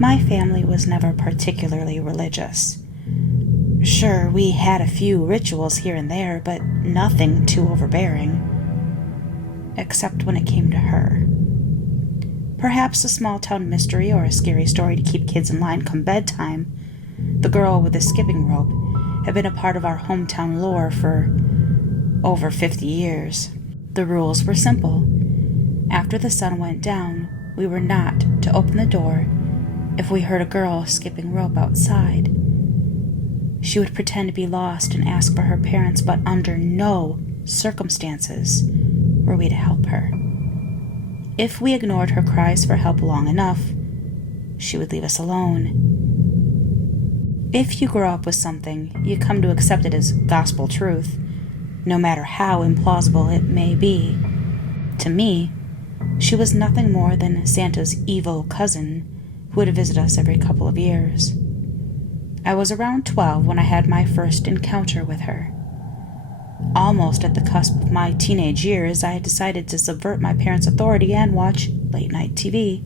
My family was never particularly religious. Sure, we had a few rituals here and there, but nothing too overbearing. Except when it came to her. Perhaps a small-town mystery or a scary story to keep kids in line come bedtime, the girl with the skipping rope had been a part of our hometown lore for over 50 years. The rules were simple. After the sun went down, we were not to open the door if we heard a girl skipping rope outside. She would pretend to be lost and ask for her parents, but under no circumstances were we to help her. If we ignored her cries for help long enough, she would leave us alone. If you grow up with something, you come to accept it as gospel truth, no matter how implausible it may be. To me, she was nothing more than Santa's evil cousin who would visit us every couple of years. I was around 12 when I had my first encounter with her. Almost at the cusp of my teenage years, I had decided to subvert my parents' authority and watch late-night TV.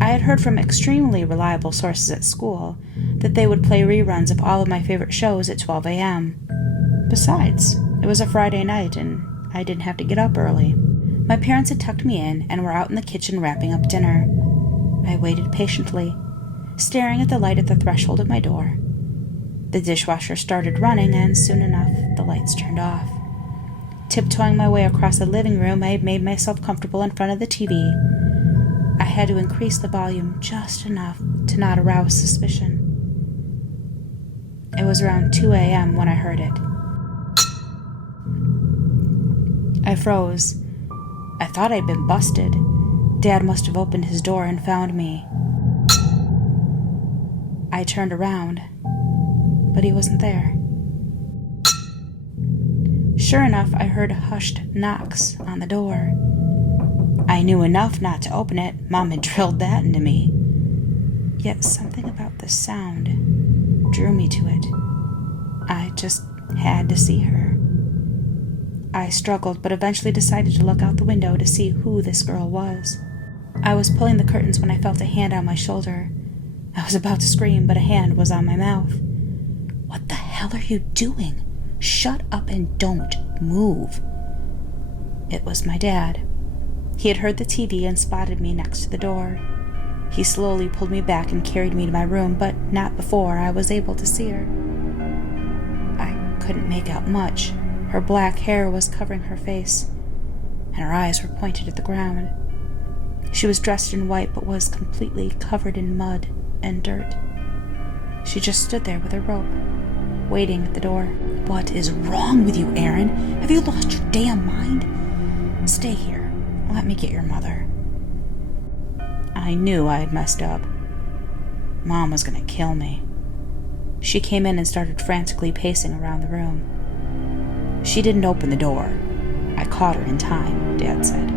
I had heard from extremely reliable sources at school that they would play reruns of all of my favorite shows at 12 a.m. Besides, it was a Friday night and I didn't have to get up early. My parents had tucked me in and were out in the kitchen wrapping up dinner. I waited patiently, staring at the light at the threshold of my door. The dishwasher started running, and soon enough, the lights turned off. Tiptoeing my way across the living room, I had made myself comfortable in front of the TV. I had to increase the volume just enough to not arouse suspicion. It was around 2 a.m. when I heard it. I froze. I thought I'd been busted. Dad must have opened his door and found me. I turned around, but he wasn't there. Sure enough, I heard hushed knocks on the door. I knew enough not to open it. Mom had drilled that into me. Yet something about the sound drew me to it. I just had to see her. I struggled, but eventually decided to look out the window to see who this girl was. I was pulling the curtains when I felt a hand on my shoulder. I was about to scream, but a hand was on my mouth. "What the hell are you doing? Shut up and don't move." It was my dad. He had heard the TV and spotted me next to the door. He slowly pulled me back and carried me to my room, but not before I was able to see her. I couldn't make out much. Her black hair was covering her face, and her eyes were pointed at the ground. She was dressed in white, but was completely covered in mud and dirt. She just stood there with her rope, waiting at the door. "What is wrong with you, Aaron? Have you lost your damn mind? Stay here. Let me get your mother." I knew I had messed up. Mom was going to kill me. She came in and started frantically pacing around the room. She didn't open the door. I caught her in time, Dad said.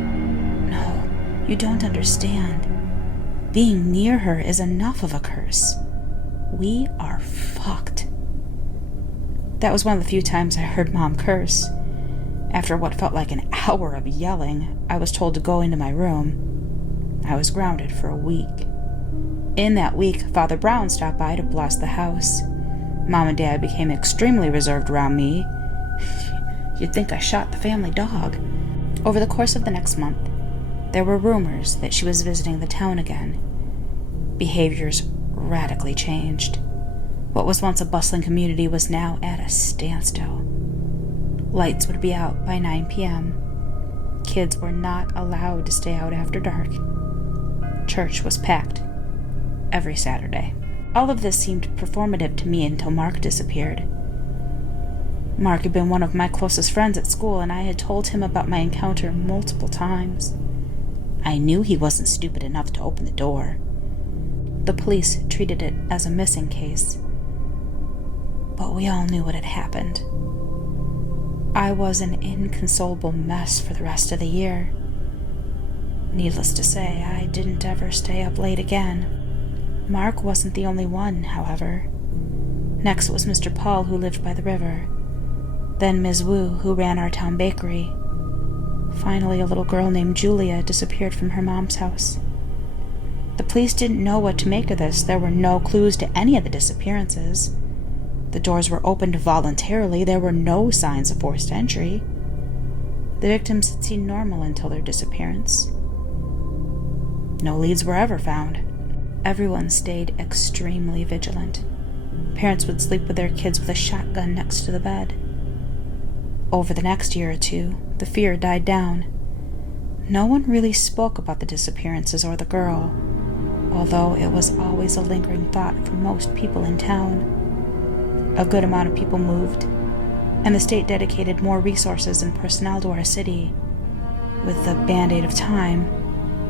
"No, you don't understand. Being near her is enough of a curse. We are fucked." That was one of the few times I heard Mom curse. After what felt like an hour of yelling, I was told to go into my room. I was grounded for a week. In that week, Father Brown stopped by to bless the house. Mom and Dad became extremely reserved around me. You'd think I shot the family dog. Over the course of the next month, there were rumors that she was visiting the town again. Behaviors radically changed. What was once a bustling community was now at a standstill. Lights would be out by 9 p.m. Kids were not allowed to stay out after dark. Church was packed every Saturday. All of this seemed performative to me until Mark disappeared. Mark had been one of my closest friends at school, and I had told him about my encounter multiple times. I knew he wasn't stupid enough to open the door. The police treated it as a missing case, but we all knew what had happened. I was an inconsolable mess for the rest of the year. Needless to say, I didn't ever stay up late again. Mark wasn't the only one, however. Next was Mr. Paul, who lived by the river. Then Ms. Wu, who ran our town bakery. Finally, a little girl named Julia disappeared from her mom's house. The police didn't know what to make of this. There were no clues to any of the disappearances. The doors were opened voluntarily. There were no signs of forced entry. The victims had seemed normal until their disappearance. No leads were ever found. Everyone stayed extremely vigilant. Parents would sleep with their kids with a shotgun next to the bed. Over the next year or two, the fear died down. No one really spoke about the disappearances or the girl, although it was always a lingering thought for most people in town. A good amount of people moved, and the state dedicated more resources and personnel to our city. With the band-aid of time,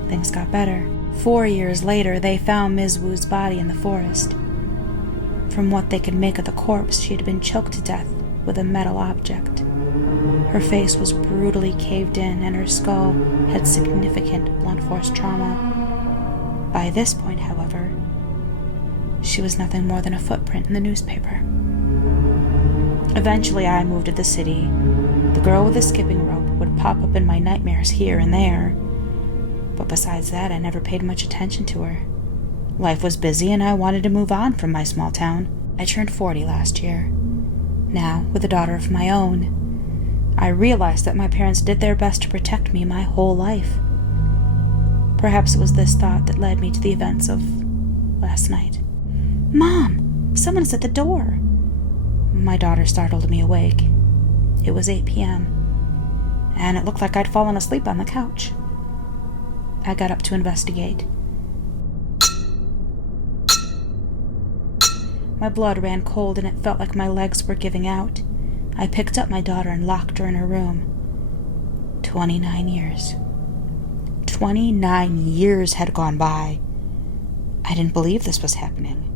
things got better. 4 years later, they found Ms. Wu's body in the forest. From what they could make of the corpse, she had been choked to death with a metal object. Her face was brutally caved in, and her skull had significant blunt force trauma. By this point, however, she was nothing more than a footprint in the newspaper. Eventually, I moved to the city. The girl with the skipping rope would pop up in my nightmares here and there, but besides that, I never paid much attention to her. Life was busy, and I wanted to move on from my small town. I turned 40 last year. Now, with a daughter of my own, I realized that my parents did their best to protect me my whole life. Perhaps it was this thought that led me to the events of last night. "Mom, someone's at the door." My daughter startled me awake. It was 8 p.m., and it looked like I'd fallen asleep on the couch. I got up to investigate. My blood ran cold, and it felt like my legs were giving out. I picked up my daughter and locked her in her room. 29 years. 29 years had gone by. I didn't believe this was happening.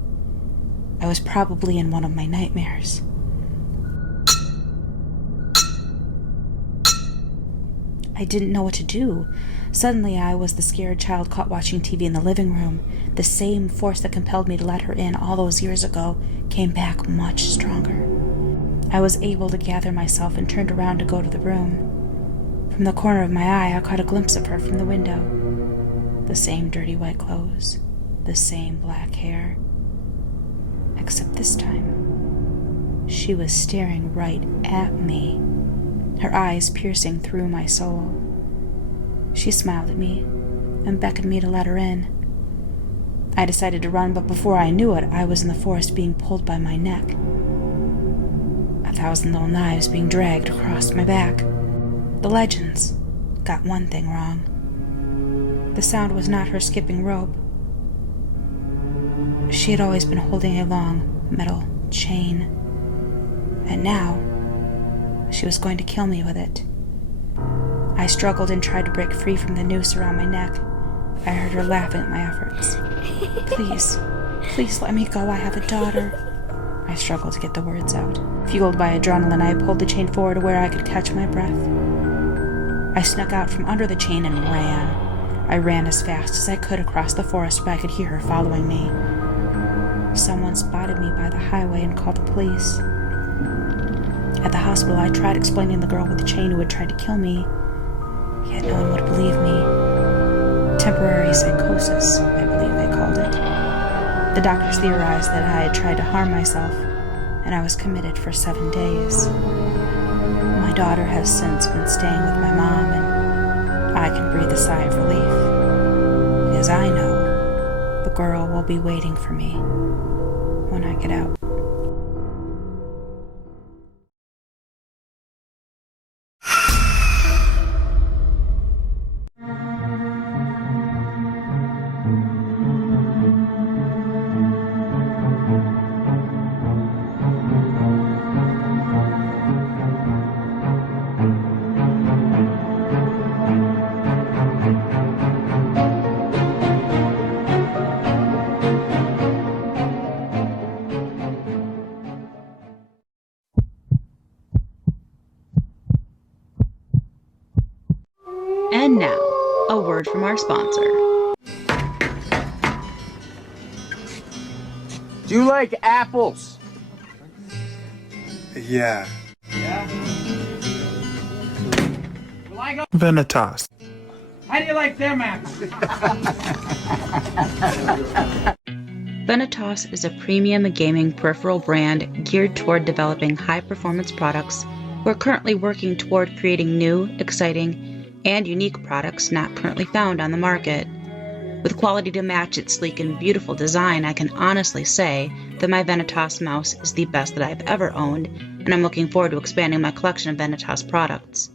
I was probably in one of my nightmares. I didn't know what to do. Suddenly, I was the scared child caught watching TV in the living room. The same force that compelled me to let her in all those years ago came back much stronger. I was able to gather myself and turned around to go to the room. From the corner of my eye, I caught a glimpse of her from the window. The same dirty white clothes, the same black hair. Except this time, she was staring right at me, her eyes piercing through my soul. She smiled at me and beckoned me to let her in. I decided to run, but before I knew it, I was in the forest being pulled by my neck. 1,000 little knives being dragged across my back. The legends got one thing wrong. The sound was not her skipping rope. She had always been holding a long metal chain, and now she was going to kill me with it. I struggled and tried to break free from the noose around my neck. I heard her laughing at my efforts. Please let me go. I have a daughter." I struggled to get the words out. Fueled by adrenaline, I pulled the chain forward to where I could catch my breath. I snuck out from under the chain and ran. I ran as fast as I could across the forest, but I could hear her following me. Someone spotted me by the highway and called the police. At the hospital, I tried explaining the girl with the chain who had tried to kill me, yet no one would believe me. Temporary psychosis, I believe they called it. The doctors theorized that I had tried to harm myself, and I was committed for 7 days. My daughter has since been staying with my mom, and I can breathe a sigh of relief, because I know the girl will be waiting for me when I get out. And now, a word from our sponsor. Do you like apples? Yeah. Yeah? Well, I go Vanitas. How do you like them apples? Venetos is a premium gaming peripheral brand geared toward developing high-performance products. We're currently working toward creating new, exciting, and unique products not currently found on the market. With quality to match its sleek and beautiful design, I can honestly say that my Venetos mouse is the best that I've ever owned, and I'm looking forward to expanding my collection of Venetos products.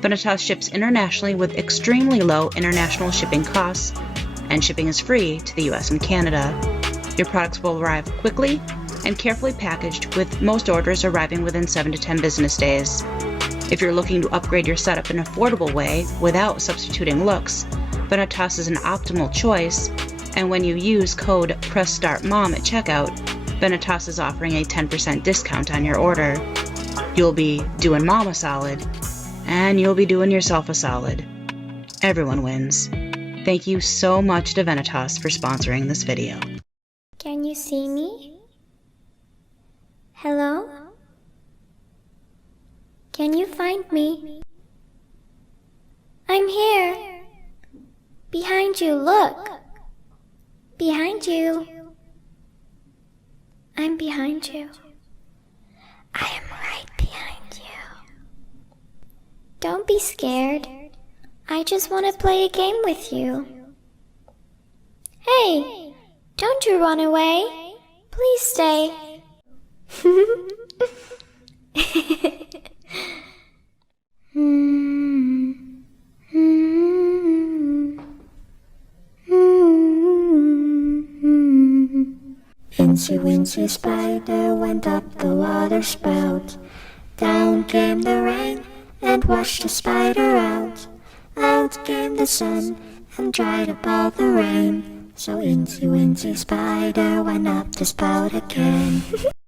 Venetos ships internationally with extremely low international shipping costs, and shipping is free to the US and Canada. Your products will arrive quickly and carefully packaged, with most orders arriving within 7 to 10 business days. If you're looking to upgrade your setup in an affordable way without substituting looks, Venetos is an optimal choice, and when you use code pressstartmom at checkout, Venetos is offering a 10% discount on your order. You'll be doing mom a solid, and you'll be doing yourself a solid. Everyone wins. Thank you so much to Venetos for sponsoring this video. Can you see me? Hello? Can you find me? I'm here. Behind you, look. Behind you. I'm behind you. I am right behind you. Don't be scared. I just want to play a game with you. Hey, don't you run away. Please stay. Incy Wincy Spider went up the water spout. Down came the rain and washed the spider out. Out came the sun and dried up all the rain. So Incy Wincy Spider went up the spout again.